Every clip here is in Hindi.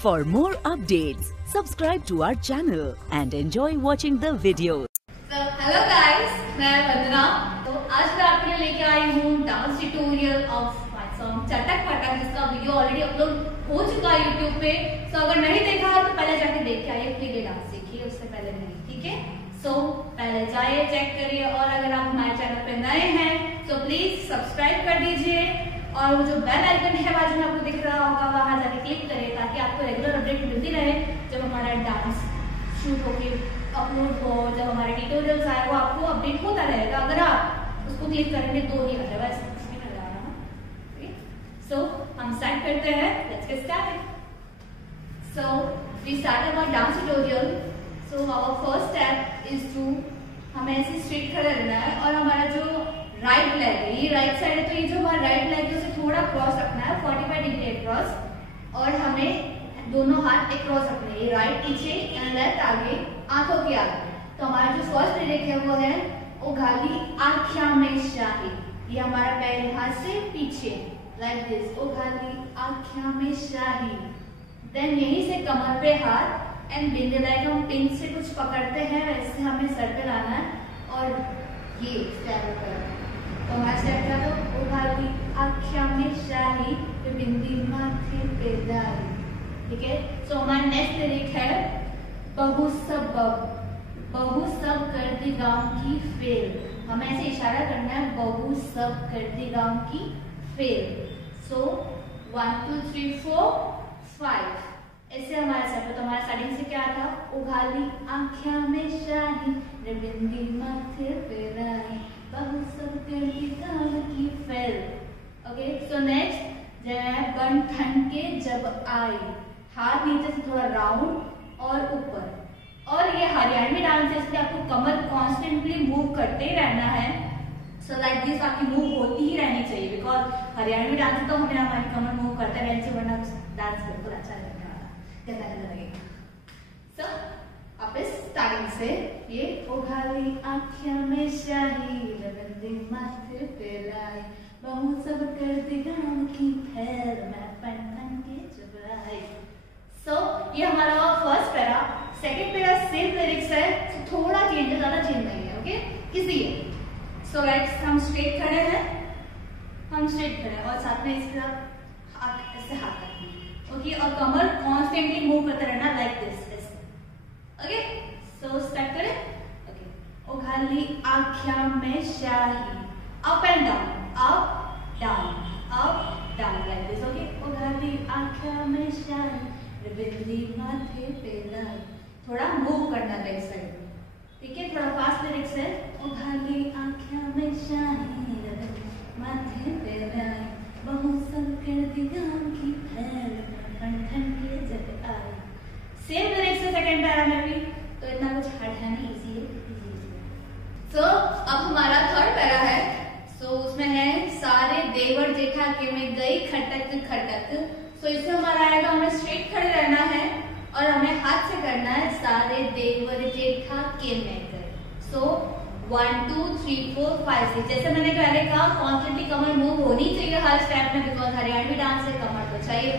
For more updates, subscribe to our channel and enjoy watching the videos. Hello guys, मैं वंदना। तो आज मैं आपके लिए लेके आई हूँ dance tutorial of my song चटक पटक, जिसका वीडियो ऑलरेडी अपलोड हो चुका है यूट्यूब पे। सो अगर नहीं देखा है तो पहले जाके देख के आइए, फिर ये डांस सीखिए, उससे पहले नहीं, ठीक है। सो पहले जाइए, चेक करिए, और अगर आप हमारे चैनल पे नए हैं तो प्लीज सब्सक्राइब कर दीजिए, और वो जो बेल आइकन है बाजू में आपको दिख रहा होगा, वहां जाके क्लिक करें ताकि आपको रेगुलर अपडेट मिलती रहे जब हमारा डांस शूट होके अपलोड हो, जब हमारे ट्यूटोरियल्स आए वो आपको अपडेट होता रहेगा। अगर आप उसको क्लिक करेंगे तो ही, अदरवाइज कुछ नहीं नजर आ रहा। सो हम स्टार्ट करते हैं, let's get started. So we start our dance tutorial. So our first step is to, हमें ऐसे स्ट्रेट खड़ा रहना है, और हमारा जो राइट लेग है, ये राइट साइड है, तो ये जो हमारा राइट लेग है उसे थोड़ा क्रॉस रखना है, 45 डिग्री क्रॉस, और हमें दोनों हाथ एक क्रॉस रखने हैं, राइट पीछे एंड लेफ्ट आगे, आंखों के आगे। तो हमारा जो फर्स्ट लिरिक है वो है ओघाली आँख्या में शाही। ये हमारा पहले हाथ से पीछे लाइक दिस, ओघाली आँख्या में शाही। देन यहीं से कमर पे हाथ एंड बिंदे, लाइक हम पिन से कुछ पकड़ते हैं वैसे हमें सर पे लाना है, और ये स्टेप करना है। तो हमारा स्टेप क्या था, ओघाली आँख्या में शाही, बिंदी माथे पे दाई, ठीक है। सो हमारा नेक्स्ट लिरिक है बहु सब करती गाँव की फेर। हमें ऐसे इशारा करना है, बहु सब करती गाँव की फेर। सो 1 2 3 4 5 ऐसे हमारा स्टेप। तो हमारा स्टार्टिंग से क्या था, उघाली आँख्या में शाही, बिंदी माथे पे दाई, बहु सब करती गाँव की फेर। ओके, सो नेक्स्ट जय बन ठन के जब आई, हाथ नीचे से थोड़ा राउंड और ऊपर। और ये हरियाणवी डांस है, इसलिए आपको कमर कॉन्स्टेंटली मूव करते ही रहना है। सो लाइक दिस आपकी मूव होती ही रहनी चाहिए, बिकॉज हरियाणवी डांस तो हमें हमारी कमर मूव करते रहने से, वरना डांस बिल्कुल अच्छा लगने वाला, गंदा लगेगा। सो आप इस स्टार्टिंग से ये ओघाली आँख्या में शाही, बिंदी माथे पे लाई, बहु सब करती गाँव की फेर, मैं पन के चुराई। सो ये हमारा first para. Second para same lyrics है, तो थोड़ा चेंज है, ज्यादा चेंज नहीं है। ओके, इसलिए सो गाइस हम स्ट्रेट खड़े हैं, और साथ में इसके साथ हाथ ऐसे हाथ रखना, ओके, और कमर कॉन्स्टेंटली मूव करते रहना लाइक दिस, ऐसे। ओके, सो स्टार्ट करें। ओके, ओघाली आँख्या में शाही, up and down, up down like this. Okay, ओघाली आँख्या में शाही, बिंदी माथे पे लाई, थोड़ा मूव करना बैक साइड, ठीक है। थोड़ा फास्ट लिरिक्स है, ओघाली आँख्या में शाही, माथे पे लाई, बहु सब करती गाँव की फेर, ठन के जब आई। सेम लिरिक्स है सेकंड पैरा में भी, तो इतना कुछ हार्ड है नहीं, इजी है। सो अब हमारा थर्ड पैरा है। सो उसमें है सारे देवर जेठा के में गई खटक खटक। सो इससे हमारा आएगा, हमें स्ट्रेट खड़े रहना है, और हमें हाथ से करना है सारे देवर जेठा के में गए। सो 1 2 3 4 5 6, जैसे मैंने पहले कहा कॉन्स्टेंटली कमर मूव होनी चाहिए हर स्टेप में, बिकॉज हरियाणवी डांस है, कमर तो चाहिए।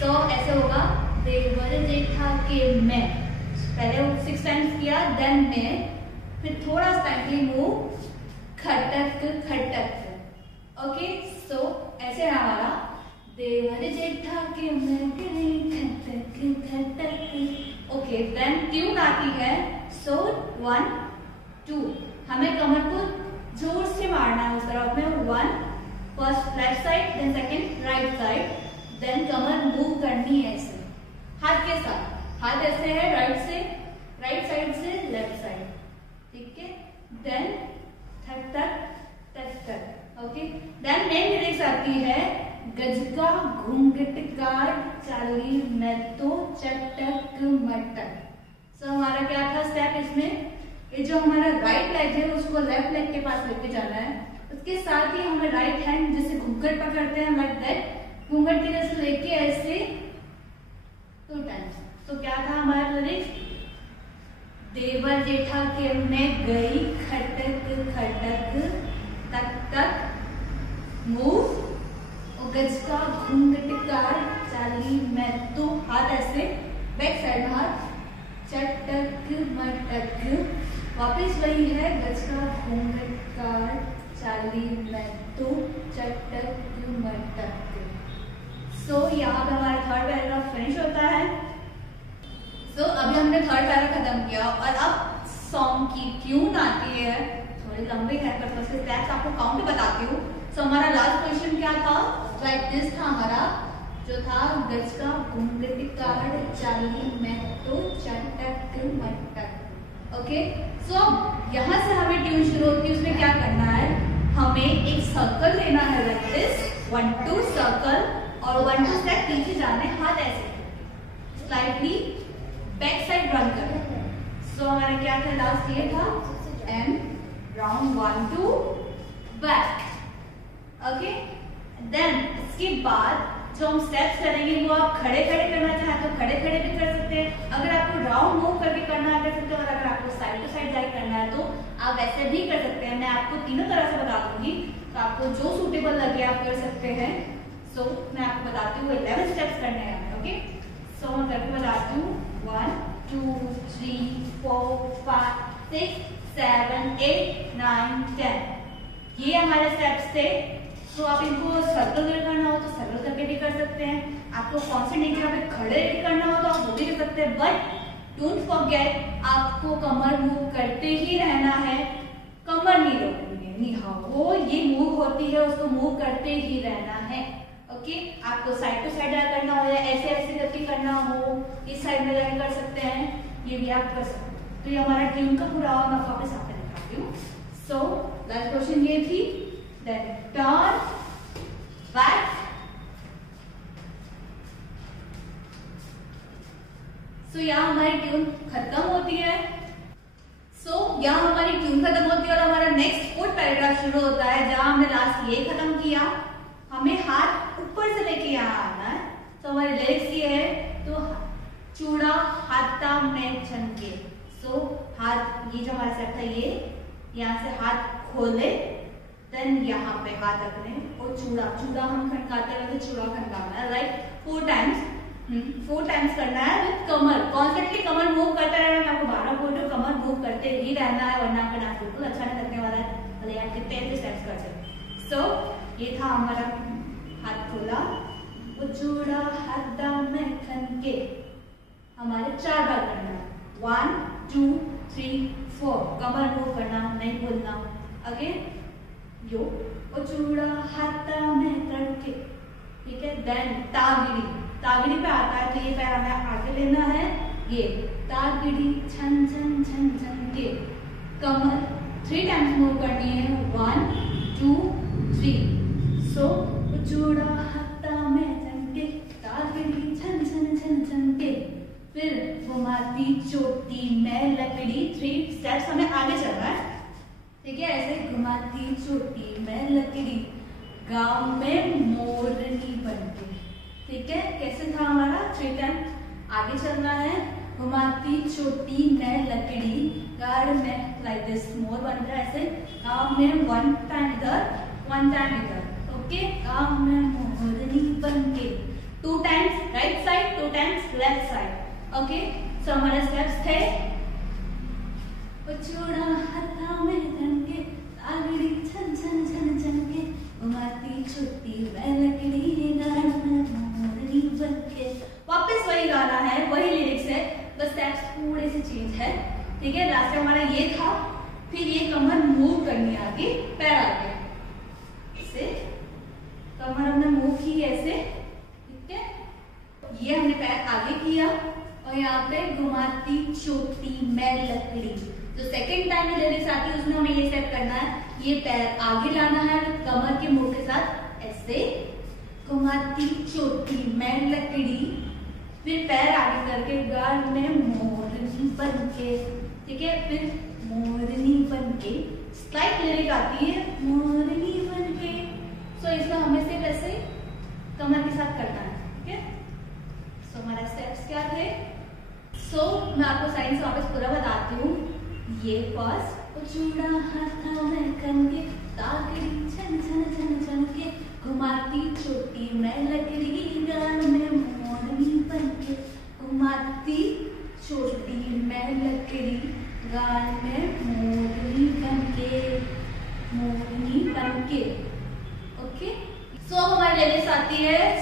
सो ऐसे होगा, देवर जेठा के में, पहले 6 टाइम्स किया, देन में, फिर थोड़ा स्लाइटली मूव, खटक खटक। ओके, सो ऐसे है हमारा, देवर जेठा के में गई खटक खटक। ओके, देन ट्यून आती है। सो 1 2, हमें कमर को जोर से मारना है उस तरफ में, 1 first left side, then second right side, then कमर मूव करनी है ऐसे हाथ के साथ, हाथ ऐसे है राइट साइड से लेफ्ट साइड, ठीक है। देन थक थक थक। ओके, देन मेन लिरिक्स आती है, गजका घूंघट का चाली मैं तो चटक मटक। सो हमारा क्या था स्टेप इसमें, ये जो हमारा राइट लेग है उसको लेफ्ट लेग के पास लेके जाना है, उसके साथ ही हमें राइट हैंड जैसे घूंघट पकड़ते हैं लाइक दैट, घूंघट की जैसे लेके ऐसे 2 टाइम्स। तो क्या था हमारा लिरिक्स, देवर जेठा के में गई खटक खटक, तक तक मूव, गज का घूंघट का चाली मैं तो, हाथ ऐसे बैक साइड में हाथ, चटक मटक, वापस वही है गज का घूंघट काट, चाली मैं तो, चटक मटक। सो यहाँ पे हमारा थर्ड पैराग्राफ फिनिश होता है। सो अभी हमने थर्ड पैरा खत्म किया और अब सॉन्ग की ट्यून आती है, थोड़ी लंबी है पर फर्स्ट स्टेप्स आपको काउंट बताती हूँ। सो हमारा लास्ट क्वेश्चन क्या था, राइट दिस था हमारा जो था गज का घूंघट काट, चाली मैं तो, चटक मटक। ओके, सो यहाँ से हमें ट्यून शुरू होती है, उसमें क्या करना है, हमें एक सर्कल लेना है लाइक दिस, 1 2 सर्कल, और 1 2 स्टेप पीछे जाने, हाथ ऐसे स्लाइटली बैक साइड रन कर। सो हमारा क्या था, लास्ट ये था and round 1 2 back. Okay, then इसके बाद जो हम स्टेप्स करेंगे वो आप खड़े खड़े करना चाहें तो खड़े खड़े भी कर सकते हैं, अगर आपको राउंड मूव करके करना है कर सकते हो, और अगर आपको साइड टू साइड जाके करना है तो आप वैसे भी कर सकते हैं। मैं आपको तीनों तरह से बता दूंगी, तो आपको जो सूटेबल लगे आप कर सकते हैं। सो मैं आपको बताती हूँ 11 स्टेप्स करने हैं। ओके, सो मैं करके बताती हूँ 1 2 3 4 5 6 7 8 9 10। ये हमारे स्टेप्स थे। तो आप इनको सर्कल करना हो तो सर्कल करके भी कर सकते हैं, आपको कॉन्सेंट्रेट यहाँ पे खड़े भी करना हो तो आप वो भी कर सकते हैं, बट डोंट फॉरगेट आपको कमर मूव करते ही रहना है, कमर नहीं रोकनी है। नहीं, हाँ, वो ये मूव होती है उसको मूव करते ही रहना है। ओके, आपको साइड टू साइड करना हो या ऐसे ऐसे करके करना हो, इस साइड में जाकर कर सकते हैं, ये भी आप कर सकते हैं। तो ये हमारा ट्यून का पूरा मैं वापस आपको दिखाती हूँ। सो लास्ट क्वेश्चन ये थी, then turn back, so यहाँ हमारी ट्यून खत्म होती है। यहाँ हमारी ट्यून खत्म होती है और हमारा नेक्स्ट फोर्थ पैराग्राफ शुरू होता है, जहां हमने लास्ट ये खत्म किया, हमें हाथ ऊपर से लेके यहाँ आना है। तो हमारे लिरिक्स ये है, तो चूड़ा हाथा में छनके। सो हाथ, ये जो हमारा सेट था, ये यहाँ से हाथ खोले, देन यहाँ पे हाथ रखने और चूड़ा, चूड़ा हम खनकाते रहते, चूड़ा खनकाना है, राइट, 4 टाइम्स करना है with Qamar, constantly Qamar move करते रहना। मैं आपको 12 बोल रही हूँ, कमर मूव करते ही रहना है, वरना आपका डांस बिल्कुल अच्छा नहीं लगने वाला है। भले यार कितने ऐसे स्टेप्स कर सकते। सो ये था हमारा हाथ खोला, वो चूड़ा हाथा में खनके, हमारे 4 बार करना है, 1 2 3 4, कमर मूव करना, नहीं बोलना। अगेन यो, वो चूड़ा हाथा में खनके, ठीक है। देन तागिड़ी, तागिड़ी पे आता है, तो ये पैर हमें आगे लेना है, ये तागिड़ी छन छन छन छन के, कमर 3 टाइम्स मूव करनी है, 1 2 3। सो चूड़ा हाथा में छनके, तागिड़ी छन छन छन छन के, फिर घुमाती चोटी में लकड़ी, 3 स्टेप्स हमें आगे चलना है, ठीक है। ऐसे घुमाती चोटी में लकड़ी, गांव में मोरनी बनके, ठीक है। कैसे था हमारा 3 टाइम आगे चलना है, घुमाती चोटी में लकड़ी, गाड़ में लाइक दिस मोर बनता है ऐसे, गांव में 1 टाइम इधर 1 टाइम इधर, ओके। गांव में मोरनी बनके, 2 times right side, 2 times left side, okay. So हमारे स्टेप्स थे, चूड़ा हाथा में खनके, तागिड़ी छन छन छन छन के, घुमाती चोटी में लकड़ी, गाड़ में मोरनी बनके। वापस वही गाना है, वही लिरिक्स है, बस स्टेप्स थोड़े से चेंज है, ठीक है। लास्ट हमारा ये था, फिर ये कमर मूव करनी आगे, पैर आगे, ऐसे कमर हमने मूव की ऐसे, ठीक है। ये हमने पैर आगे किया और यहाँ पे घुमाती चोटी में लकड़ी। जो सेकंड टाइम में लिरिक्स आती है उसमें हमें ये सेट करना है, ये पैर आगे लाना है कमर के मूव के साथ, ऐसे घुमाती चोटी में लकड़ी, फिर पैर आगे करके गाल में मोरनी बनके, ठीक है। फिर मोरनी बनके, स्लाइट लिरिक आती है, मोरनी बनके। सो इसको हमें सिर्फ ऐसे कमर के साथ करना है, ठीक है। सो हमारा स्टेप्स क्या थे, सो मैं आपको साइड से वापस पूरा बताती हूँ। ये फर्स्ट, चूड़ा हाथा में खनके, तागिड़ी छन छन छन छन के, घुमाती चोटी में लकड़ी, गाल में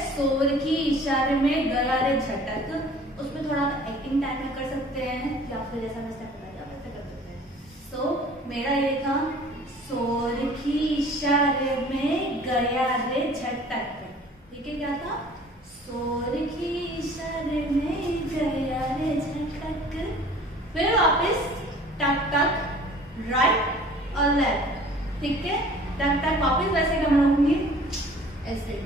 सोर की इशारे में गया रे झटक, उसमें थोड़ा एक्टिंग टाइप में कर सकते हैं या फिर जैसा मैं स्टेप बताया वैसे कर सकते हैं। सो मेरा ये था सोर की इशारे में गया रे झटक। ठीक है, क्या था? सोर की इशारे में गया रे झटक। फिर वापस टक टक राइट और लेफ्ट। ठीक है, टक टक वापस वैसे करना होंगे ऐसे।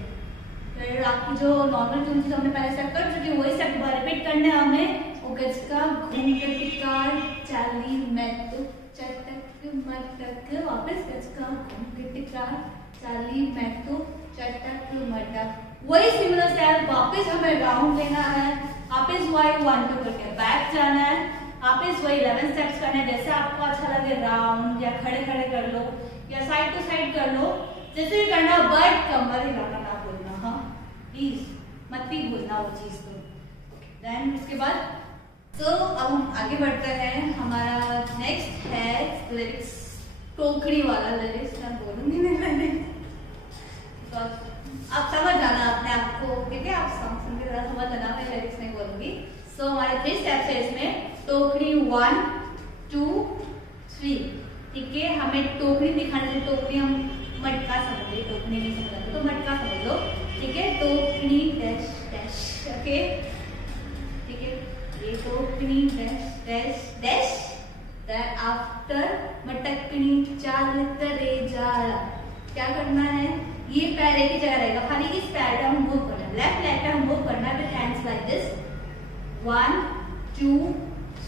फिर आपकी जो नॉर्मल ट्यून थी हमने पहले स्टेप कर चुकी, वही स्टेप रिपीट करने हमें। ओ गजका घूम कर टिकार चाली मैं तो चटक मटक, वापस गजका घूम कर टिकार चाली मैं तो चटक मटक। वही सिमिलर स्टेप वापस हमें राउंड लेना है, वापस वही 1 2 करके बैक जाना है, वापस वही 11 स्टेप्स करना है। जैसे आपको अच्छा लगे राउंड या खड़े खड़े कर लो या साइड टू साइड कर लो, जैसे भी करना, बट कमर हिलाना ना भूलना। हाँ प्लीज मत ही भूलना वो चीज। तो देन उसके बाद तो अब हम आगे बढ़ते हैं। हमारा नेक्स्ट है लिरिक्स, टोकरी वाला लिरिक्स। मैं बोलूंगी नहीं पहले, तो आप समझ जाना अपने आप को। ठीक है, आप सुन के जरा समझ जाना, मैं लिरिक्स नहीं बोलूंगी। सो हमारे 3 स्टेप्स है इसमें। टोकरी 1 2 3। ठीक है, हमें टोकरी दिखाने से, टोकरी हम मटका समझ लो, टोकरी नहीं समझ तो मटका समझ लो। ठीक है, टोकरी डैश डैश। ओके, ठीक है, ये टोकरी dash dash dash. Then after मटकनी चाल करे जाला। क्या करना है? ये पैर एक ही जगह रहेगा, खाली इस पैर का हम मूव करना है, लेफ्ट लेग का हम मूव करना है विद हैंड्स लाइक दिस 1 2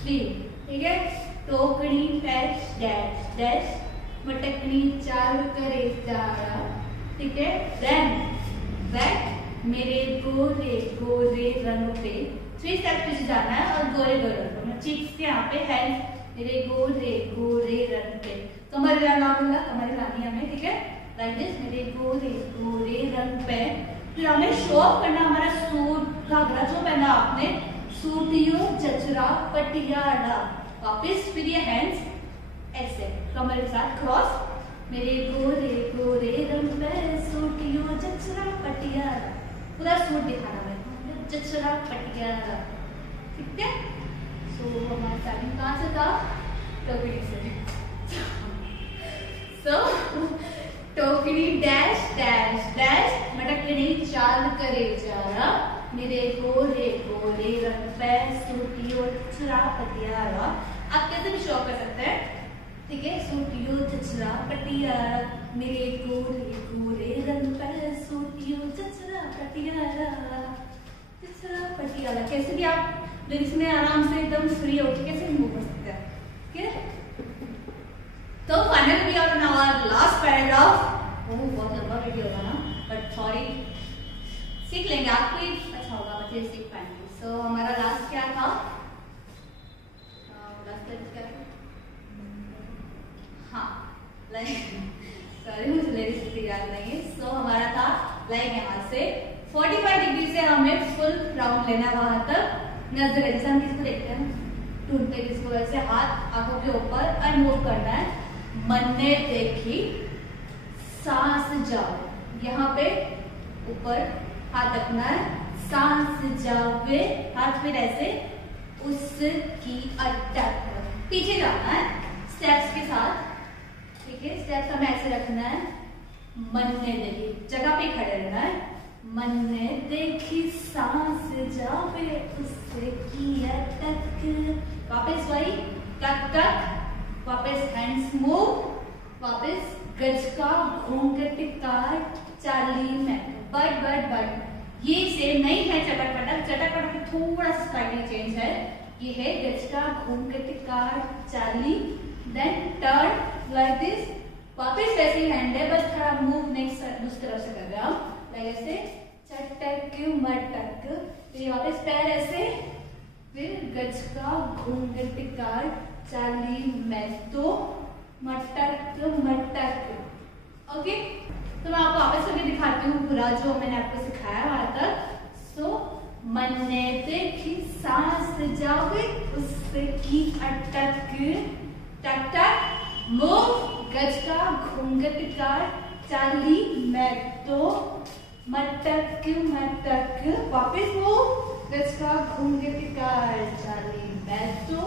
3। ठीक है, टोकरी डैश डैश डैश मटकनी चाल करे जाला। ठीक है, देन बैक मेरे गोरे गोरे रंग पे 3 स्टेप पीछे जाना है और गोरे गोरे रंग पे चीक्स के यहाँ पे हैंड मेरे गोरे गोरे रंग पे। कमर हिलाना होगा, कमर हिलानी है हमें। ठीक है, लाइक दिस मेरे गोरे गोरे रंग पे। फिर हमें शो ऑफ करना हमारा सूट घाघरा जो पहना आपने, सूटियो जचरा पटियाला। वापिस फिर ये हैंड्स ऐसे कमर के साथ क्रॉस, मेरे गोरे गोरे रंग पे सूटियो जचरा पटियाला। पूरा सूट दिखाना है, जचरा पटियाला। ठीक है, सो हमारा स्टार्टिंग कहाँ से था? टोकरी से। सो टोकरी डैश डैश डैश मटकनी चाल करे जाला, मेरे गोरे गोरे रंग पे सूटियो जचरा पटियाला। आप कैसे भी शो कर सकते हैं। ठीक है, सूटियो जचरा पटियाला, मेरे गोरे गोरे रंग पे सूटियो जचरा पटियाला, जचरा पटियाला। कैसे भी आप लिरिक्स में आराम से एकदम फ्री होकर कैसे भी मूव कर सकते हैं। ठीक है, तो final we are on our last paragraph. बहुत लंबा वीडियो होगा ना, बट सॉरी, सीख लेंगे, आपको ही अच्छा होगा, बच्चे सीख पाएंगे। सो हमारा लास्ट क्या था? लास्ट क्या था? हाँ, सॉरी मुझे लिरिक्स याद नहीं है। सो हमारा था लाइक यहाँ से 45 डिग्री से हमें फुल राउंड लेना है वहां तक। नजर जैसे हम किसको देखते हैं, ढूंढते किसको, वैसे हाथ आंखों के ऊपर और मूव करना है। मन ने देखी सांस जाओ, यहाँ पे ऊपर हाथ रखना है, सांस जावे, हाथ फिर ऐसे उसकी अटक, पीछे जाना है स्टेप्स के साथ। ठीक है, स्टेप्स हमें ऐसे रखना है। मन ने देखी, जगह पे खड़े रहना है। मन ने देखी सांस जावे उसकी अटक, वापस वही टक टक, वापस हैंड्स मूव, वापस गज का घूंघट काट चाली में बट बट बट। ये सेम नहीं है चटक पटक, चटक पटक में थोड़ा सा स्लाइटली चेंज है। ये है गज का घूंघट काट चाली, देन टर्न लाइक दिस, वापस वैसे ही हैंड है, बस थोड़ा मूव नेक्स्ट दूसरी तरफ से कर रहे हैं हम, लाइक ऐसे चटक मटक। फिर वापस पैर ऐसे, फिर गज का घूंघट काट चाली में तो मटक मटक। ओके, तो मैं आपको वापस करके दिखाती हूँ पूरा जो मैंने आपको सिखाया वहां तक। सो मन ने देखी सांस जावे उसकी अटक, टक टक मूव, गज का घूंघट का चाली मैं तो मटक मटक, वापस वो दसका घूंगे पिकार चाली बैठो,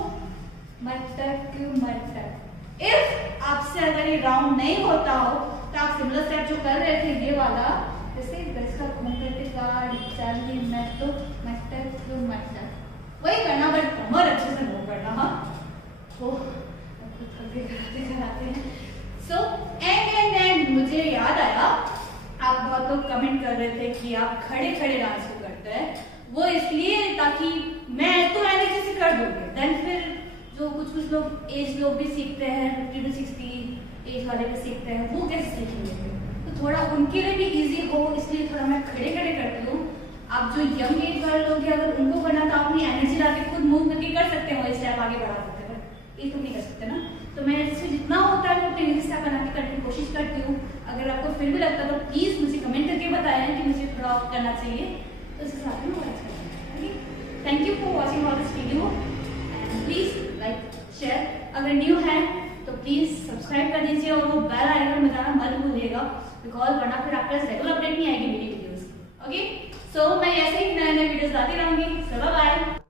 मटक मटक। इफ आपसे अगर ये राउंड नहीं होता हो तो आप सिमिलर स्टेप जो कर रहे थे ये वाला, जैसे दसका घूंगे पिकार चाली बैठो, मटक मटक, वही करना, बट कमर अच्छे से मूव करना। हाँ वो कराते हैं। सो एंड मुझे याद आया, आप बहुत लोग कमेंट कर रहे थे कि आप खड़े खड़े डांस को करते हैं, वो इसलिए ताकि मैं तो एनर्जी से कर दूंगी, देन फिर जो कुछ लोग एज लोग भी सीखते हैं, 50 to 60 एज वाले भी सीखते हैं, वो कैसे सीखेंगे, तो थोड़ा उनके लिए भी इजी हो इसलिए थोड़ा मैं खड़े खड़े करती हूँ। आप जो यंग एज वाले लोग हैं अगर उनको करना तो अपनी एनर्जी लाके खुद मूव करके कर सकते हो, स्टेप आगे बढ़ा सकते हैं, ये तो नहीं कर सकते ना। तो मैं इससे जितना होता है मैं अपने स्टेप बना के करने की कोशिश करती हूँ। अगर आपको फिर भी लगता है तो प्लीज मुझे कमेंट करके बताएं कि मुझे थोड़ा करना चाहिए, तो उसके साथ में मैं करती हूँ। Thank you for watching all this video and please like share, अगर न्यू है तो प्लीज सब्सक्राइब कर दीजिए और वो बेल आइकन बजाना मत भूलिएगा, बिकॉज वरना फिर आपके पास रेगुलर अपडेट नहीं आएगी मेरी वीडियोस। ओके, सो मैं ऐसे ही नए नए वीडियोस लाती रहूंगी। Bye bye.